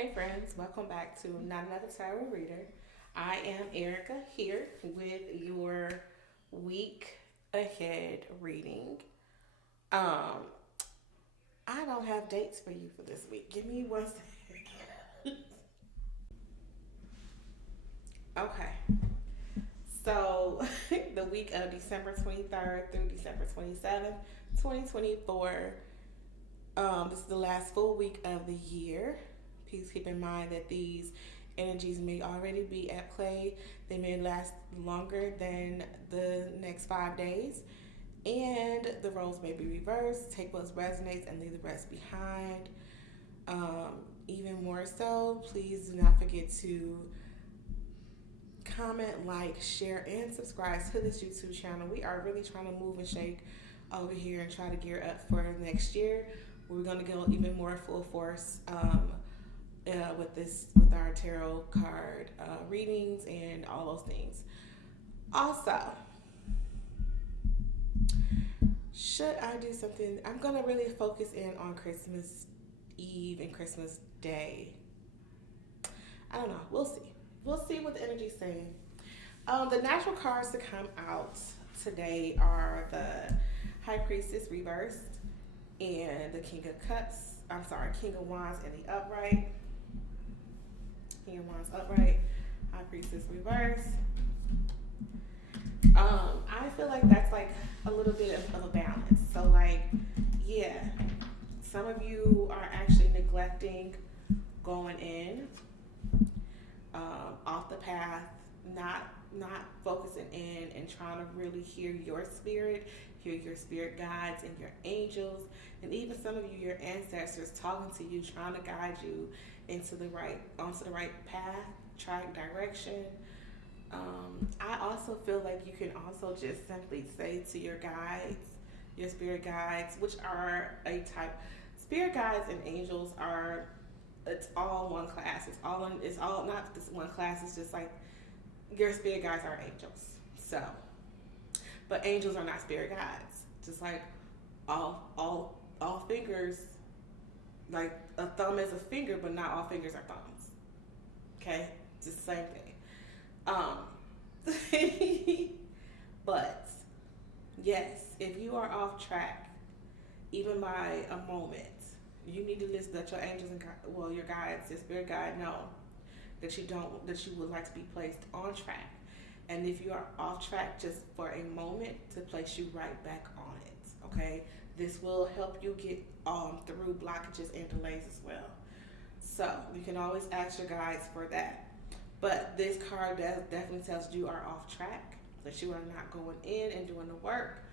Hey friends, welcome back to Not Another Tarot Reader. I am Erica here with your week ahead reading. Um, I don't have dates for you for this week. Give me one second. Okay, so the week of December 23rd through December 27th, 2024. This is the last full week of the year. Please keep in mind that these energies may already be at play. They may last longer than the next 5 days. And the roles may be reversed. Take what resonates and leave the rest behind. Even more so, please do not forget to comment, like, share, and subscribe to this YouTube channel. We are really trying to move and shake over here and try to gear up for next year. We're going to go even more full force with our tarot card readings and all those things. Also, should I do something? I'm gonna really focus in on Christmas Eve and Christmas Day. I don't know. We'll see. We'll see what the energy's saying. The natural cards to come out today are the High Priestess reversed and the King of Cups. I'm sorry, King of Wands and the upright. King of Wands upright, High Priestess reverse. I feel like that's like a little bit of a balance. So like, yeah, some of you are actually neglecting going in off the path, not focusing in and trying to really hear your spirit guides and your angels, and even some of you, your ancestors, talking to you, trying to guide you onto the right path, track, direction. I also feel like you can also just simply say to your guides, your spirit guides, which are a type. Spirit guides and angels are, it's all one class. It's all not this one class. It's just like your spirit guides are angels. So, but angels are not spirit guides. Just like all fingers, like a thumb is a finger, but not all fingers are thumbs. Okay, it's the same thing. But yes, if you are off track, even by a moment, you need to let your angels and your guides, your spirit guide, know that you would like to be placed on track. And if you are off track just for a moment, to place you right back on it. Okay, this will help you get through blockages and delays as well. So you can always ask your guides for that. But this card definitely tells you are off track, that you are not going in and doing the work.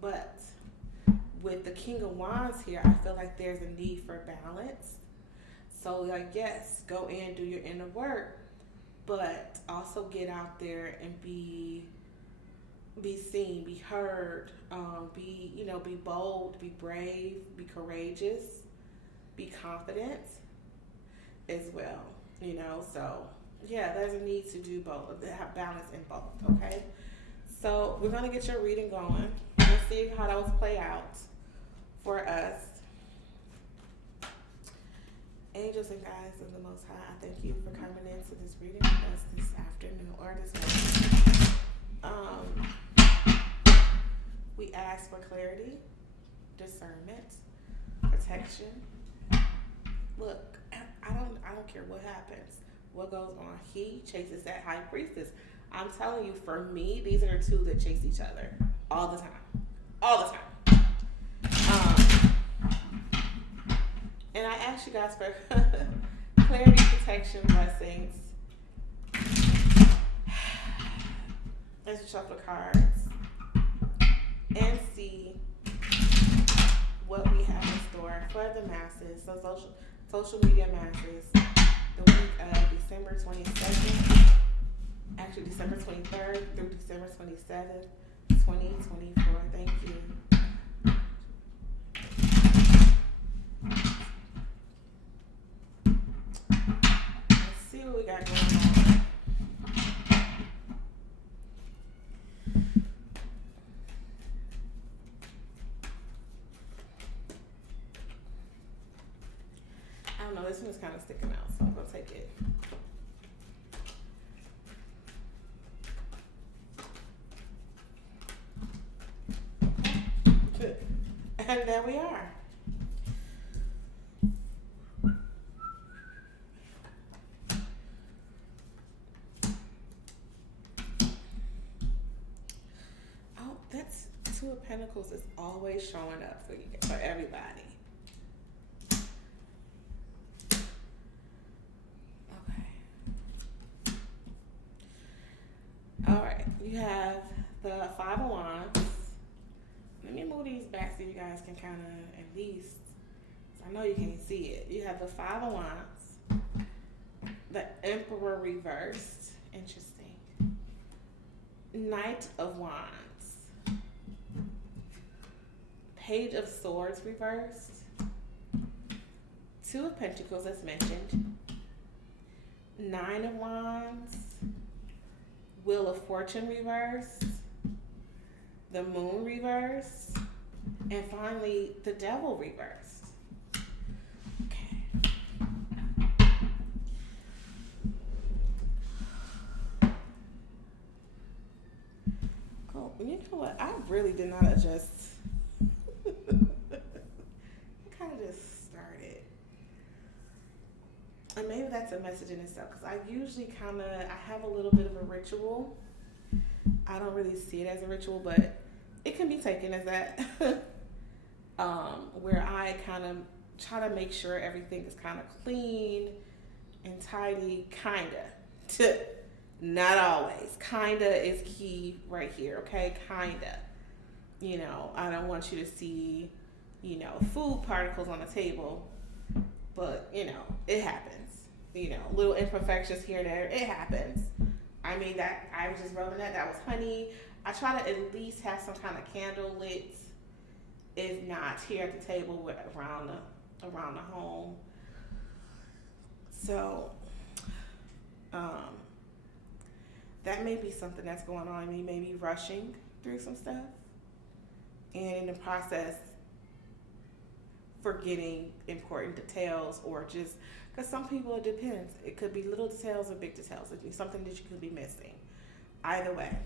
But with the King of Wands here, I feel like there's a need for balance. So like, yes, go in, do your inner work, but also get out there and be seen, be heard, be bold, be brave, be courageous, be confident as well. So yeah, there's a need to do both, to have balance in both. Okay, so we're gonna get your reading going. Let's see how those play out for us. Angels and guides of the Most High, I thank you for coming into this reading with us this afternoon or this morning. We ask for clarity, discernment, protection. Look, I don't care what happens, what goes on. He chases that High Priestess. I'm telling you, for me, these are the two that chase each other all the time, all the time. And I ask you guys for clarity, protection, blessings. Let's shuffle the cards and see what we have in store for the masses. So social media masses, the week of December 22nd, actually December 23rd through December 27th, 2024. Thank you. Let's see what we got going on. don't know, this one is kind of sticking out, so I'm gonna take it. And there we are. Oh, that's Two of Pentacles is always showing up for you, for everybody. Okay. All right, you have the Five of Wands. Let me move these back so you guys can kind of at least, I know you can't see it. You have the Five of Wands, the Emperor reversed, interesting. Knight of Wands, Page of Swords reversed, Two of Pentacles as mentioned, Nine of Wands, Wheel of Fortune reversed, the Moon reversed, and finally the Devil reversed. Okay. Oh, you know what? I really did not adjust. I kind of just started. And maybe that's a message in itself, because I usually I have a little bit of a ritual. I don't really see it as a ritual, but it can be taken as that. Where I kind of try to make sure everything is kind of clean and tidy, kinda. Not always. Kinda is key right here, okay? Kinda. You know, I don't want you to see, you know, food particles on the table, but, you know, it happens. You know, little imperfections here and there, it happens. I mean, that I was just rubbing that was honey. I try to at least have some kind of candle lit, if not here at the table, around the home. So, that may be something that's going on. You may be rushing through some stuff, and in the process, forgetting important details, or just because some people, it depends. It could be little details or big details. It could be something that you could be missing. Either way.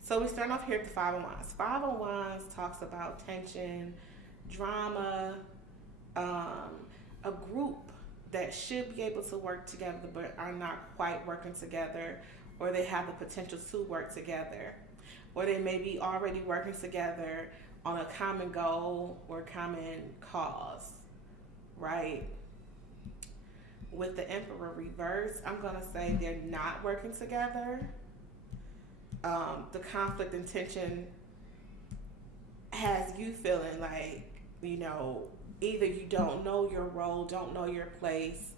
So we start off here with the Five of Wands. Five of Wands talks about tension, drama, a group that should be able to work together but are not quite working together, or they have the potential to work together, or they may be already working together on a common goal or common cause, right? With the Emperor reverse, I'm going to say they're not working together. The conflict and tension has you feeling like, you know, either you don't know your role, don't know your place,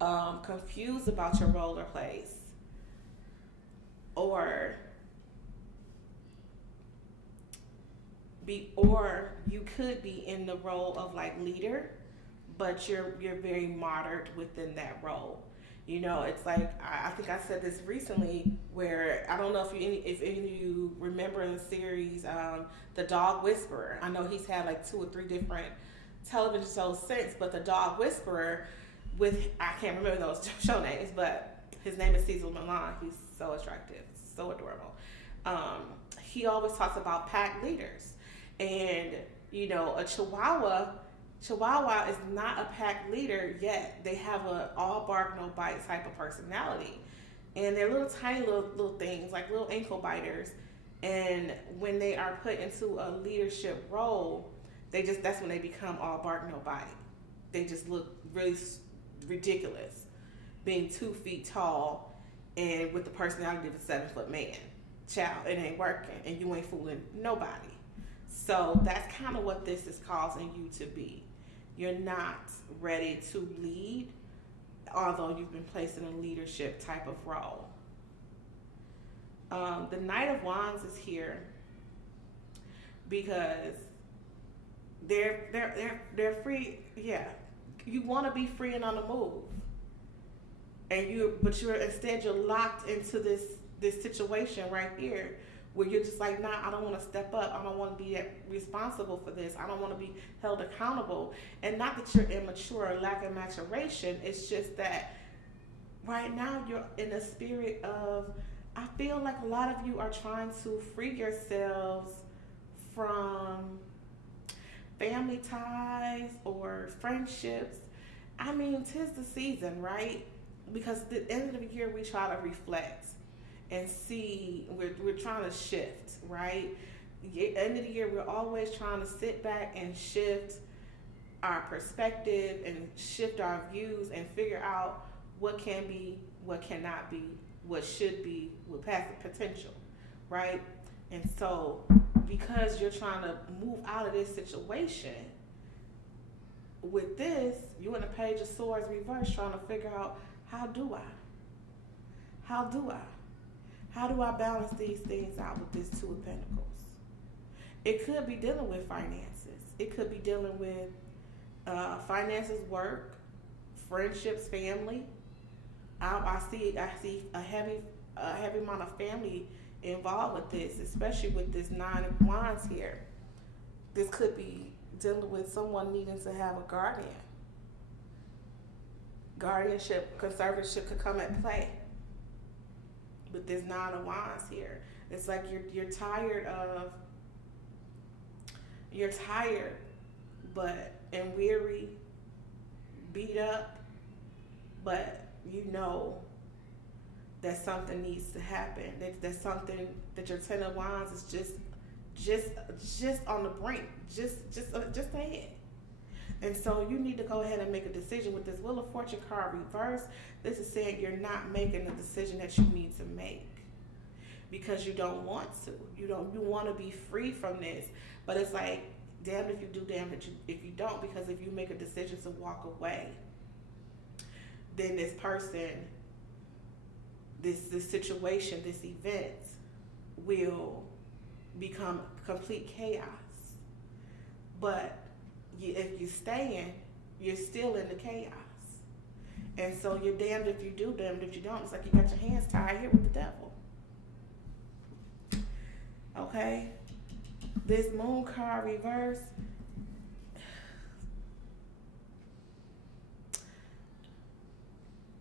confused about your role or place, or you could be in the role of like leader, but you're very moderate within that role. You know, it's like, I think I said this recently, where I don't know if any of you remember the series, The Dog Whisperer. I know he's had like 2 or 3 different television shows since, but The Dog Whisperer, I can't remember those show names, but his name is Cecil Milan. He's so attractive, so adorable. He always talks about pack leaders. And, you know, a Chihuahua is not a pack leader, yet they have a all bark, no bite type of personality. And they're little tiny little things, like little ankle biters. And when they are put into a leadership role, that's when they become all bark, no bite. They just look really ridiculous, being 2 feet tall and with the personality of a 7-foot man. Child, it ain't working, and you ain't fooling nobody. So that's kind of what this is causing you to be. You're not ready to lead, although you've been placed in a leadership type of role. The Knight of Wands is here because they're free. Yeah, you want to be free and on the move, but you're locked into this situation right here where you're just like, nah, I don't want to step up. I don't want to be responsible for this. I don't want to be held accountable. And not that you're immature or lacking maturation. It's just that right now you're in a spirit of, I feel like a lot of you are trying to free yourselves from family ties or friendships. I mean, 'tis the season, right? Because at the end of the year, we try to reflect and see, we're trying to shift, right? End of the year, we're always trying to sit back and shift our perspective and shift our views and figure out what can be, what cannot be, what should be, with past potential, right? And so, because you're trying to move out of this situation, with this, you're in a page of swords reverse, trying to figure out, how do I? How do I? How do I balance these things out with this Two of Pentacles? It could be dealing with finances. It could be dealing with finances, work, friendships, family. I see a heavy amount of family involved with this, especially with this Nine of Wands here. This could be dealing with someone needing to have a guardian. Guardianship, conservatorship could come at play with this Nine of Wands here. It's like you're tired, but and weary, beat up, but you know that something needs to happen. That's something that your Ten of Wands is just on the brink, just ahead. And so you need to go ahead and make a decision. With this Wheel of Fortune card reverse, this is saying you're not making the decision that you need to make because you don't want to. You want to be free from this, but it's like, damn if you do, damn if you don't. Because if you make a decision to walk away, then this person, this situation, this event will become complete chaos. But if you stay in, you're still in the chaos. And so you're damned if you do, damned if you don't. It's like you got your hands tied here with the devil. Okay? This Moon card reverse,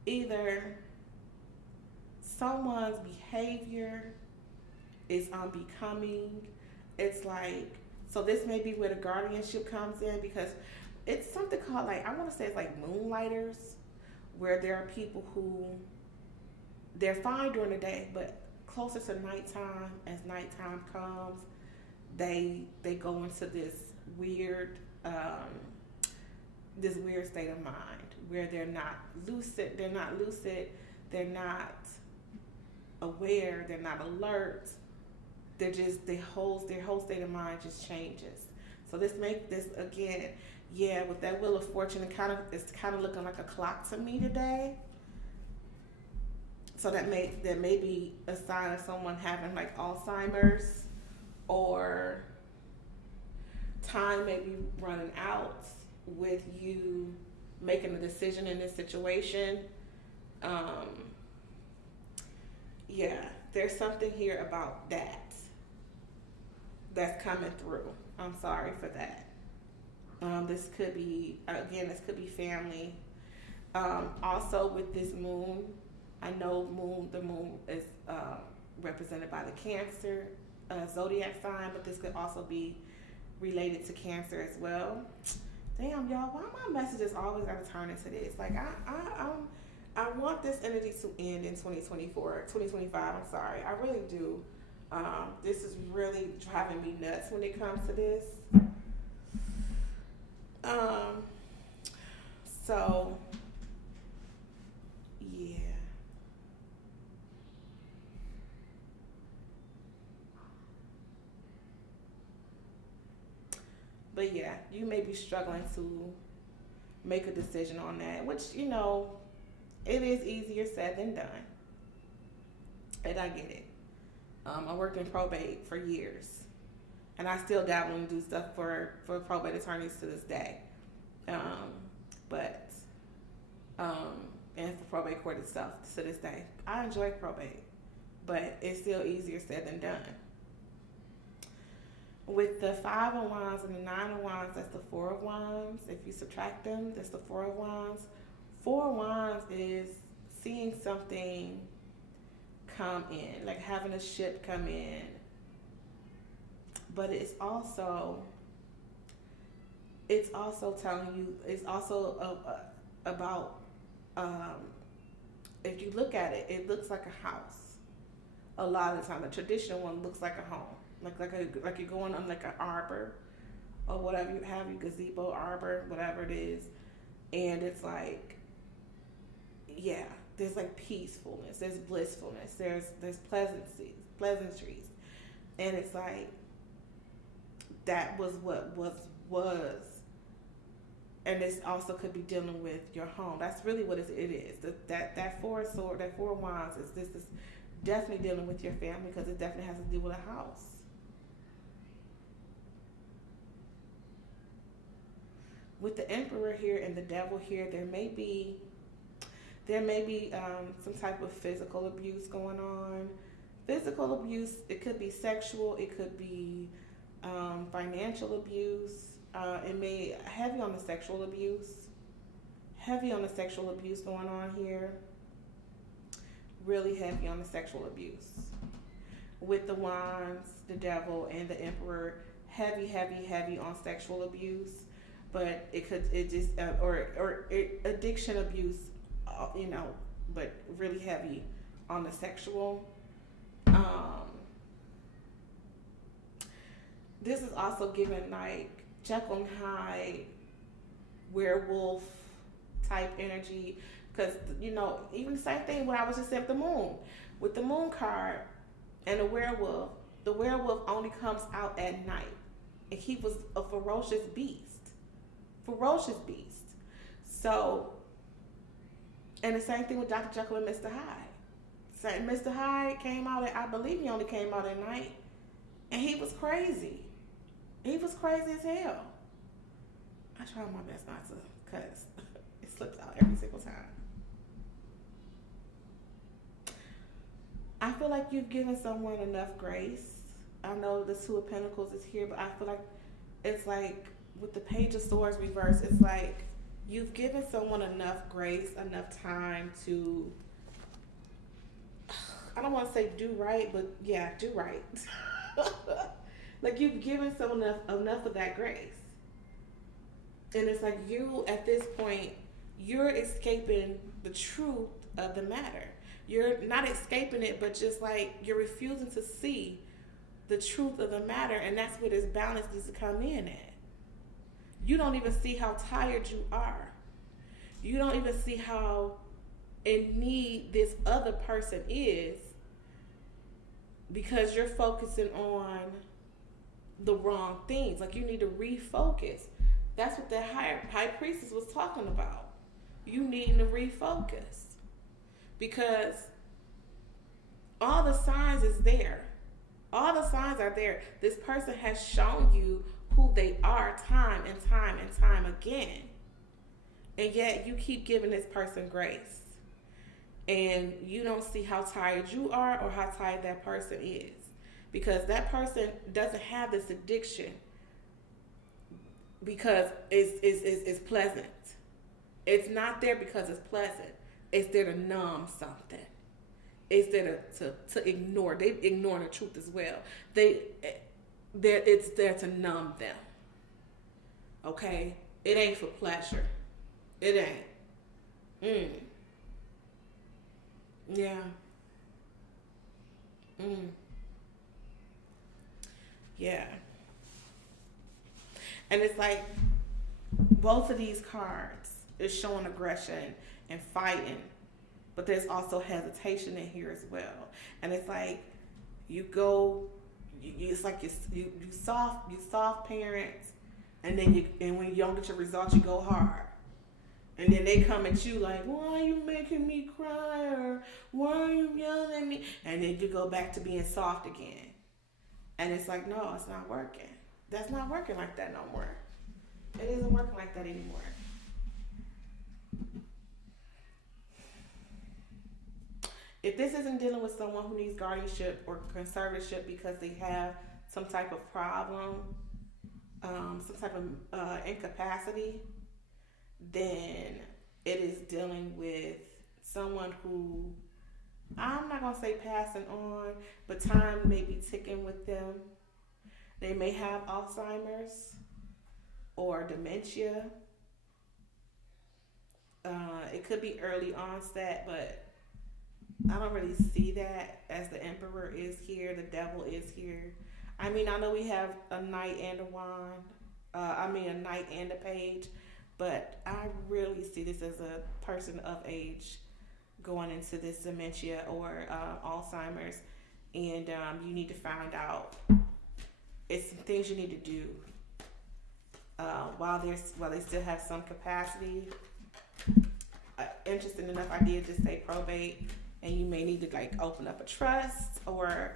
either someone's behavior is unbecoming. It's like, so this may be where the guardianship comes in, because it's something called, like, I want to say it's like moonlighters, where there are people who, they're fine during the day, but closer to nighttime, as nighttime comes, they go into this weird state of mind where they're not lucid, they're not aware, they're not alert. They're just, their whole state of mind just changes. So this again, yeah, with that Wheel of Fortune, it's kind of looking like a clock to me today. So that may be a sign of someone having like Alzheimer's, or time may be running out with you making a decision in this situation. Yeah, there's something here about that's coming through. I'm sorry for that. This could be family. Also with this moon, I know the moon is represented by the Cancer zodiac sign, but this could also be related to Cancer as well. Damn, y'all, why my messages always gotta turn into this? Like, I want this energy to end in 2025, I'm sorry. I really do. This is really driving me nuts when it comes to this. So, yeah. But yeah, you may be struggling to make a decision on that, which, it is easier said than done. And I get it. I worked in probate for years, and I still dabble and do stuff for probate attorneys to this day. And for probate court itself to this day. I enjoy probate, but it's still easier said than done. With the Five of Wands and the Nine of Wands, that's the Four of Wands. If you subtract them, that's the Four of Wands. Four of Wands is seeing something come in, like having a ship come in. But it's also telling you, it's also about, if you look at it, it looks like a house. A lot of the time, the traditional one looks like a home, like you're going on like an arbor or whatever you have, your gazebo, arbor, whatever it is, and it's like, yeah, there's like peacefulness, there's blissfulness, there's pleasantries, and it's like that was what was, and this also could be dealing with your home. That's really what it is. That Four of Swords, that Four of Wands is this is definitely dealing with your family, because it definitely has to do with a house. With the Emperor here and the Devil here, there may be some type of physical abuse going on. Physical abuse, it could be sexual, it could be financial abuse. It may heavy on the sexual abuse. Heavy on the sexual abuse going on here. Really heavy on the sexual abuse. With the Wands, the Devil, and the Emperor, heavy on sexual abuse. But addiction abuse, but really heavy on the sexual. This is also given like Jekyll and Hyde, werewolf type energy, because even the same thing when I was just at the Moon, with the Moon card and the werewolf only comes out at night, and he was a ferocious beast. So, and the same thing with Dr. Jekyll and Mr. Hyde. So Mr. Hyde came out I believe he only came out at night, and he was crazy. He was crazy as hell. I try my best not to, because it slips out every single time. I feel like you've given someone enough grace. I know the Two of Pentacles is here, but I feel like it's like with the Page of Swords reverse, it's like you've given someone enough grace, enough time to, I don't want to say do right, but yeah, do right. Like you've given someone enough of that grace. And it's like you, at this point, you're escaping the truth of the matter. You're not escaping it, but just like you're refusing to see the truth of the matter, and that's where this balance needs to come in at. You don't even see how tired you are. You don't even see how in need this other person is, because you're focusing on the wrong things. Like you need to refocus. That's what the high priestess was talking about. You needing to refocus, because all the signs is there. All the signs are there. This person has shown you who they are time and time again. And yet you keep giving this person grace. And you don't see how tired you are or how tired that person is. Because that person doesn't have this addiction because it's pleasant. It's not there because it's pleasant. It's there to numb something. It's there to ignore. They ignore the truth as well. It's there to numb them. Okay? It ain't for pleasure. It ain't. Yeah. Yeah. And it's like both of these cards is showing aggression and fighting, but there's also hesitation in here as well. And it's like it's like you soft parent, and then when you don't get your results, you go hard. And then they come at you like, why are you making me cry? Or why are you yelling at me? And then you go back to being soft again. And it's like, no, it's not working. That's not working like that no more. It isn't working like that anymore. If this isn't dealing with someone who needs guardianship or conservatorship because they have some type of problem, some type of incapacity, then it is dealing with someone who, I'm not gonna say passing on, but time may be ticking with them. They may have Alzheimer's or dementia. It could be early onset, but I don't really see that as the Emperor is here, the Devil is here. I mean, I know we have a Knight and a Wand. A Knight and a Page, but I really see this as a person of age going into this dementia or Alzheimer's, and you need to find out. It's some things you need to do while they still have some capacity. Interesting enough, I did just say probate, and you may need to like open up a trust or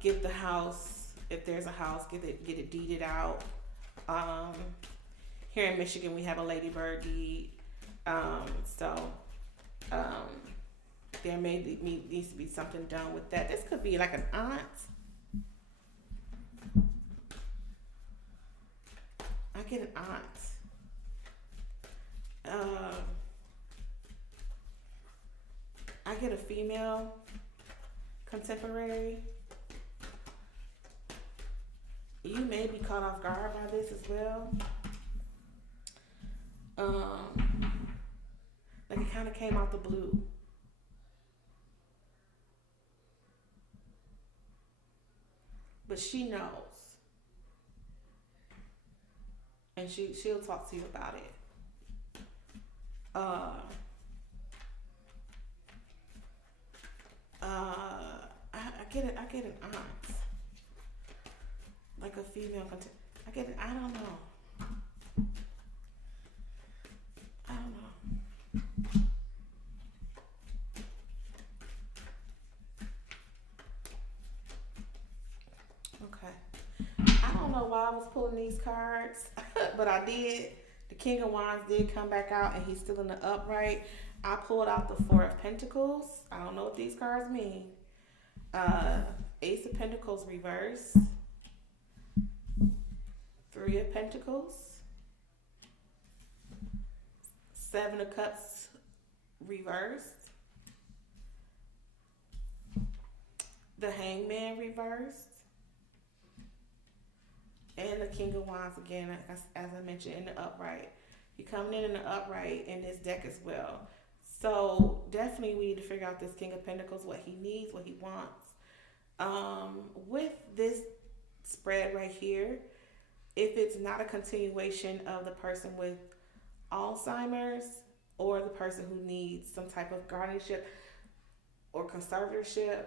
get the house, if there's a house, get it deeded out. Here in Michigan, we have a ladybird deed, so there needs to be something done with that. This could be like an aunt. I get an aunt. I get a female contemporary. You may be caught off guard by this as well. Like it kind of came out the blue. But she knows. And she'll talk to you about it. I get an aunt. Like a female I get it. I don't know. Okay. I don't know why I was pulling these cards, but I did. The King of Wands did come back out, and he's still in the upright. I pulled out the Four of Pentacles. I don't know what these cards mean. Ace of Pentacles reversed. Three of Pentacles. Seven of Cups reversed. The Hangman reversed. And the King of Wands again, as I mentioned, in the upright. You're coming in the upright in this deck as well. So definitely we need to figure out this King of Pentacles, what he needs, what he wants. With this spread right here, if it's not a continuation of the person with Alzheimer's or the person who needs some type of guardianship or conservatorship,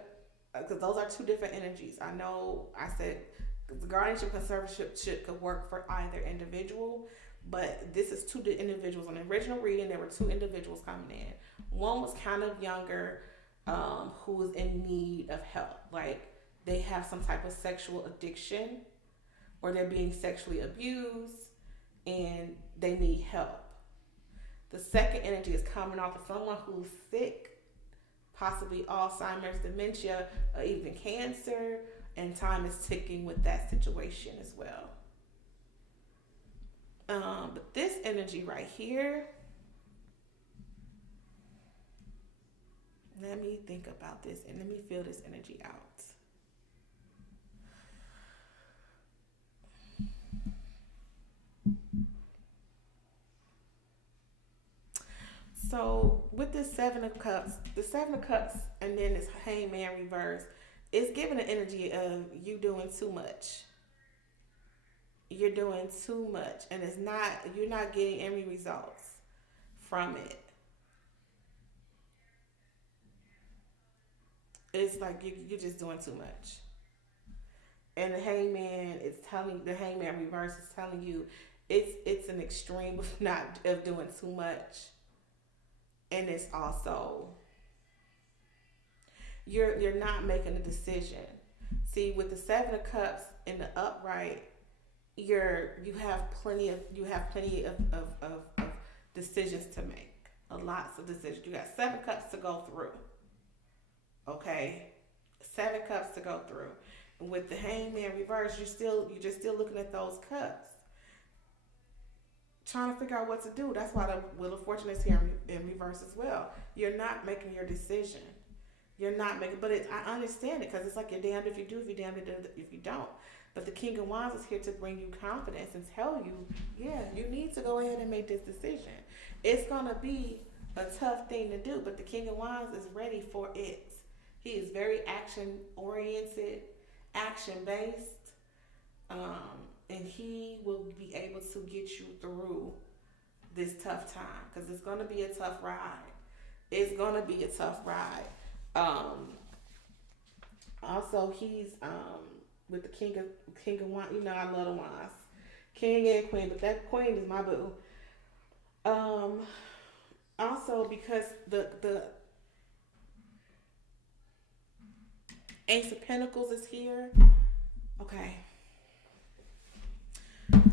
because those are two different energies. I know I said the guardianship conservatorship could work for either individual, but this is two individuals. On the original reading, there were two individuals coming in. One was kind of younger, who was in need of help. Like they have some type of sexual addiction or they're being sexually abused and they need help. The second energy is coming off of someone who's sick, possibly Alzheimer's, dementia, or even cancer, and time is ticking with that situation as well. But this energy right here, let me think about this and let me feel this energy out. So with this Seven of Cups, and then this Hangman reverse, it's giving the energy of you doing too much. You're doing too much, and you're not getting any results from it. It's like you're just doing too much. And the Hangman reverse is telling you it's an extreme of doing too much. And it's also you're not making a decision. See, with the Seven of Cups in the upright, you have plenty of decisions to make. Lots of decisions. You got 7 cups to go through. Okay? 7 cups to go through. With the hangman reverse, you're just still looking at those cups, trying to figure out what to do. That's why the wheel of fortune is here in reverse as well. You're not making your decision. You're not making, but I understand it because it's like you're damned if you do, if you're damned if you don't. But the King of Wands is here to bring you confidence and tell you, yeah, you need to go ahead and make this decision. It's gonna be a tough thing to do, but the King of Wands is ready for it. He is very action oriented, action based, and he will be able to get you through this tough time because it's gonna be a tough ride. It's gonna be a tough ride. Also, he's with the King of Wands. You know, I love the Wands, King and Queen, but that Queen is my boo. Also, because the Ace of Pentacles is here. Okay.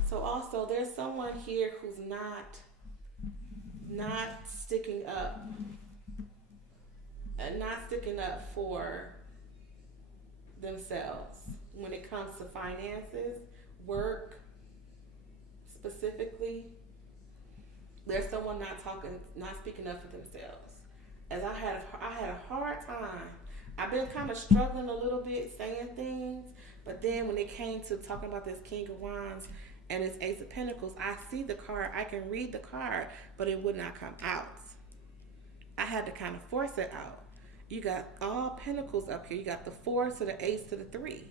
So also, there's someone here who's not sticking up, and not sticking up for themselves when it comes to finances, work specifically. There's someone not speaking up for themselves. As I had a hard time. I've been kind of struggling a little bit saying things, but then when it came to talking about this King of Wands and this Ace of Pentacles, I see the card, I can read the card, but it would not come out. I had to kind of force it out. You got all pentacles up here. You got the 4 to the Ace to the 3.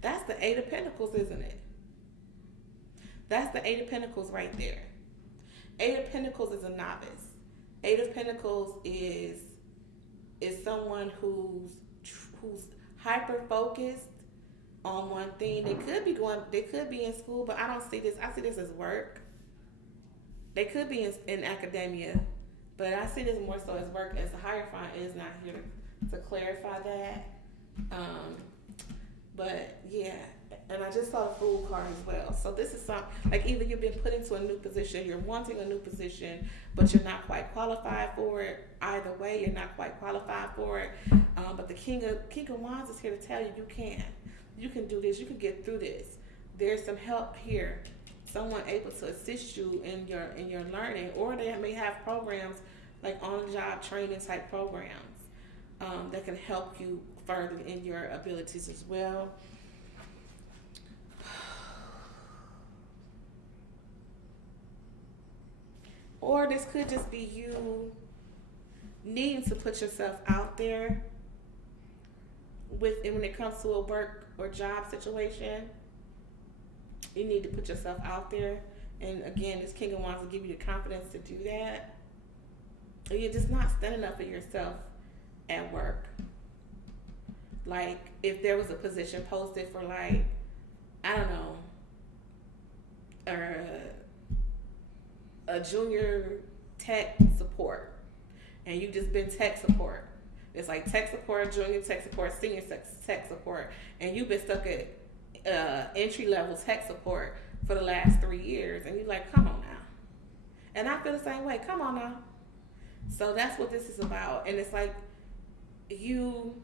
That's the 8 of Pentacles, isn't it? That's the 8 of Pentacles right there. 8 of Pentacles is a novice. 8 of Pentacles is someone who's hyper focused on one thing. They could be in school, but I don't see this. I see this as work. They could be in academia, but I see this more so as work, as the Hierophant is not here to clarify that. But yeah, and I just saw the Fool card as well. So this is something, like either you've been put into a new position, you're wanting a new position, but you're not quite qualified for it. Either way, you're not quite qualified for it. But the King of Wands is here to tell you you can do this, you can get through this. There's some help here. Someone able to assist you in your learning, or they may have programs like on-the-job training type programs that can help you further in your abilities as well. Or this could just be you needing to put yourself out there when it comes to a work or job situation. You need to put yourself out there. And again, this King of Wands will give you the confidence to do that. And you're just not standing up for yourself at work. Like, if there was a position posted for, like, I don't know, a junior tech support, and you just been tech support. It's like tech support, junior tech support, senior tech support, and you've been stuck at entry-level tech support for the last 3 years, and you're like, come on now. And I feel the same way. Come on now. So that's what this is about. And it's like you,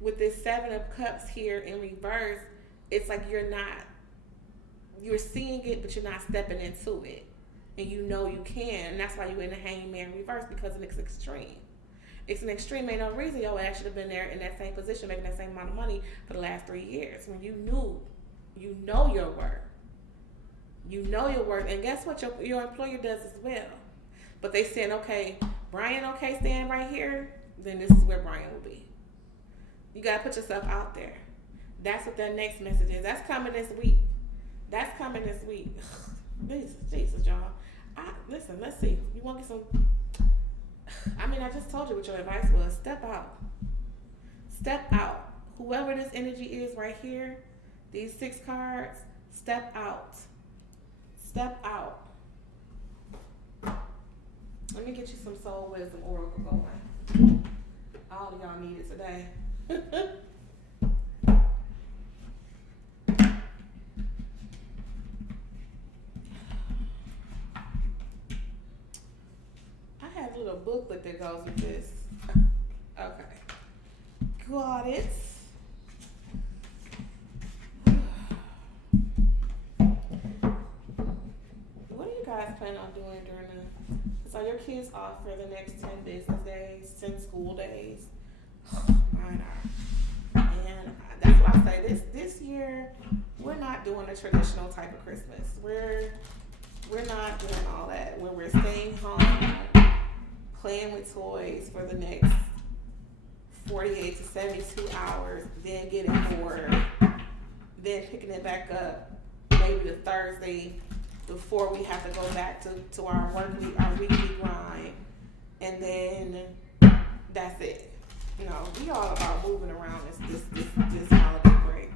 with this 7 of Cups here in reverse, it's like you're seeing it, but you're not stepping into it. And you know you can. And that's why you're in the Hangman reverse, because it's extreme. It's an extreme. Ain't no reason your ass should have been there in that same position, making that same amount of money for the last 3 years. When you know your worth. You know your worth. And guess what? Your employer does as well. But they saying, okay, Brian, okay, staying right here, then this is where Brian will be. You got to put yourself out there. That's what that next message is. That's coming this week. Jesus, y'all. Listen, let's see. You want to get some... I just told you what your advice was. Step out. Step out. Whoever this energy is right here, these 6 cards, step out. Step out. Let me get you some soul wisdom oracle going. All of y'all need it today. I have a little booklet that goes with this. got it. What are you guys planning on doing during the? So your kids off for the next 10 business days, 10 school days. Mine are. And that's why I say this year we're not doing a traditional type of Christmas. We're not doing all that. Where we're staying home, playing with toys for the next 48 to 72 hours, then getting bored, then picking it back up maybe the Thursday before we have to go back to our weekly grind, and then that's it. You know, we all about moving around this holiday break.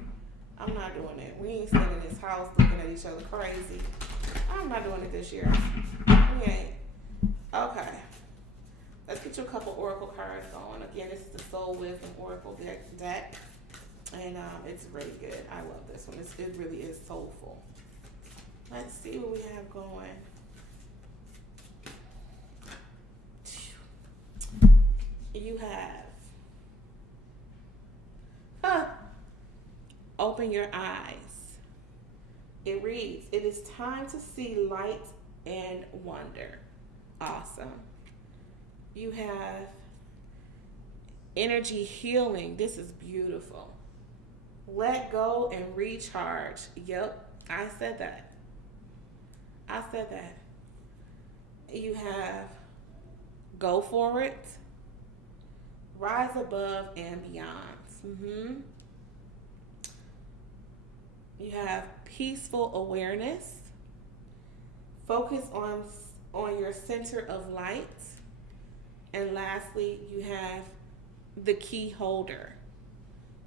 I'm not doing it. We ain't sitting in this house looking at each other crazy. I'm not doing it this year. We ain't. Okay. Let's get you a couple Oracle cards going. Again, this is the Soul Wisdom Oracle deck. And it's really good. I love this one. It really is soulful. Let's see what we have going. You have open your eyes. It reads, it is time to see light and wonder. Awesome. You have energy healing. This is beautiful. Let go and recharge. Yep, I said that. You have go for it. Rise above and beyond. You have peaceful awareness. Focus on your center of light. And lastly, you have the key holder.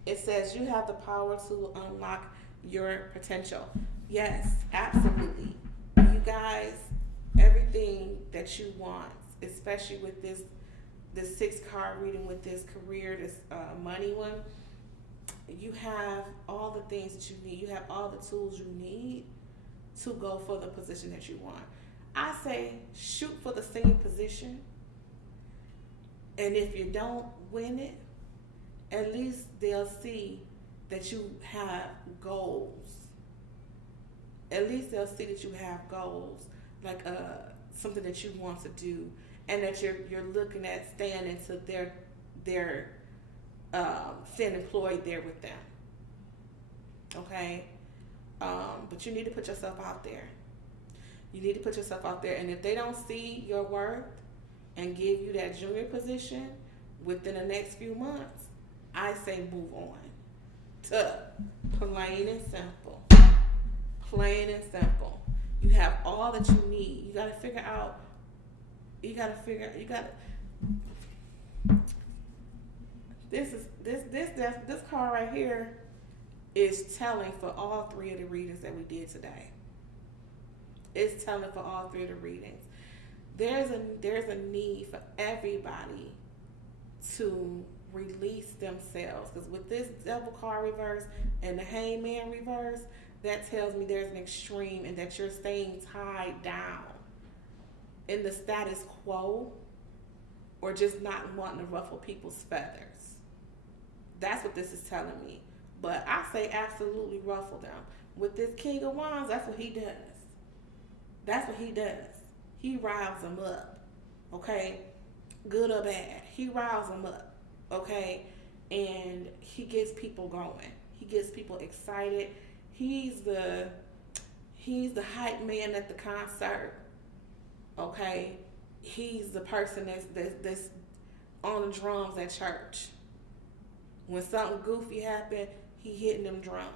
It says you have the power to unlock your potential. Yes, absolutely. You guys, everything that you want, especially with this 6-card reading with this career, this money one, you have all the things that you need. You have all the tools you need to go for the position that you want. I say shoot for the same position. And if you don't win it, at least they'll see that you have goals. At least they'll see that you have goals, like something that you want to do, and that you're looking at staying into their staying employed there with them. Okay, but you need to put yourself out there. You need to put yourself out there, and if they don't see your worth and give you that junior position within the next few months, I say move on. Plain and simple. Plain and simple. You have all that you need. You gotta figure out. This card right here is telling for all 3 of the readings that we did today. It's telling for all 3 of the readings. There's a need for everybody to release themselves, because with this Devil card reverse and the Hangman reverse, that tells me there's an extreme and that you're staying tied down in the status quo, or just not wanting to ruffle people's feathers. That's what this is telling me. But I say absolutely ruffle them. With this King of Wands, that's what he does. That's what he does. He riles them up, okay? Good or bad. He riles them up, okay? And he gets people going. He gets people excited. He's the hype man at the concert, okay? He's the person that's on the drums at church. When something goofy happens, he hitting them drums.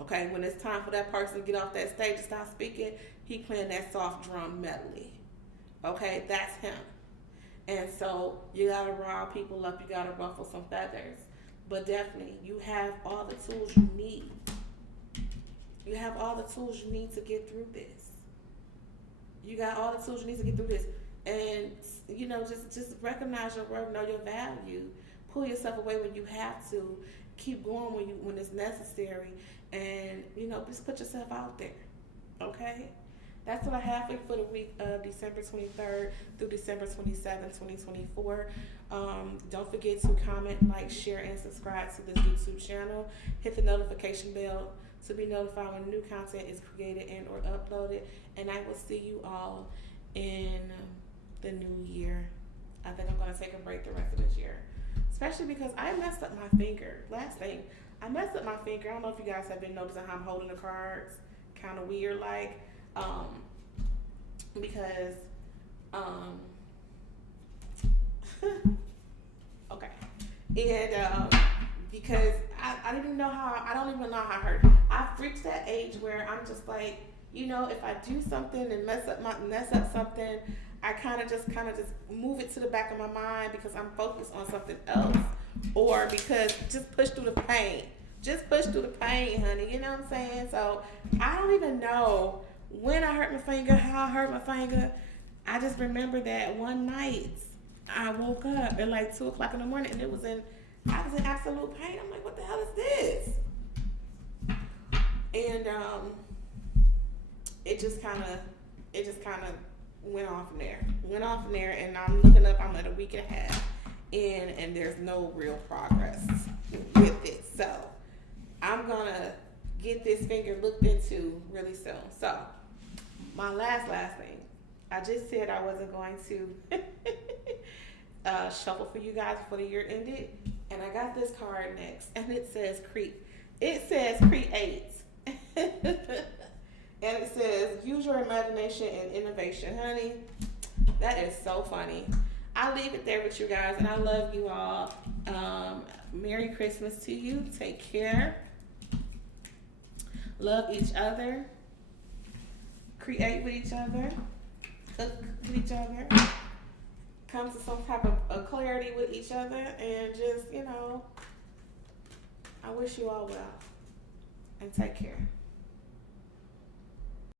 Okay, when it's time for that person to get off that stage and start speaking, he playing that soft drum medley. Okay, that's him. And so you gotta rile people up, you gotta ruffle some feathers. But definitely, you have all the tools you need. You have all the tools you need to get through this. You got all the tools you need to get through this. And, you know, just recognize your worth, know your value. Pull yourself away when you have to. Keep going when it's necessary. And, you know, just put yourself out there. Okay? That's what I have for the week of December 23rd through December 27th, 2024. Don't forget to comment, like, share, and subscribe to this YouTube channel. Hit the notification bell to be notified when new content is created and or uploaded. And I will see you all in the new year. I think I'm going to take a break the rest of this year. Especially because I messed up my finger. Last thing, I messed up my finger. I don't know if you guys have been noticing how I'm holding the cards. Kind of weird, like. Because okay, and because I didn't know how, I don't even know how I hurt. I've reached that age where I'm just like, if I do something and mess up something, I kind of just move it to the back of my mind because I'm focused on something else, or because just push through the pain. Just push through the pain, honey. You know what I'm saying? So I don't even know when I hurt my finger, how I hurt my finger. I just remember that one night I woke up at like 2 o'clock in the morning and I was in absolute pain. I'm like, what the hell is this? And it just kind of went off from there. And I'm looking up. I'm at a week and a half in, and there's no real progress with it. So I'm gonna get this finger looked into really soon. So my last thing, I just said I wasn't going to shuffle for you guys before the year ended, and I got this card next, and it says create, and it says use your imagination and innovation, honey. That is so funny. I'll leave it there with you guys, and I love you all. Merry Christmas to you. Take care. Love each other. Create with each other. Cook with each other. Come to some type of clarity with each other. And just, I wish you all well. And take care.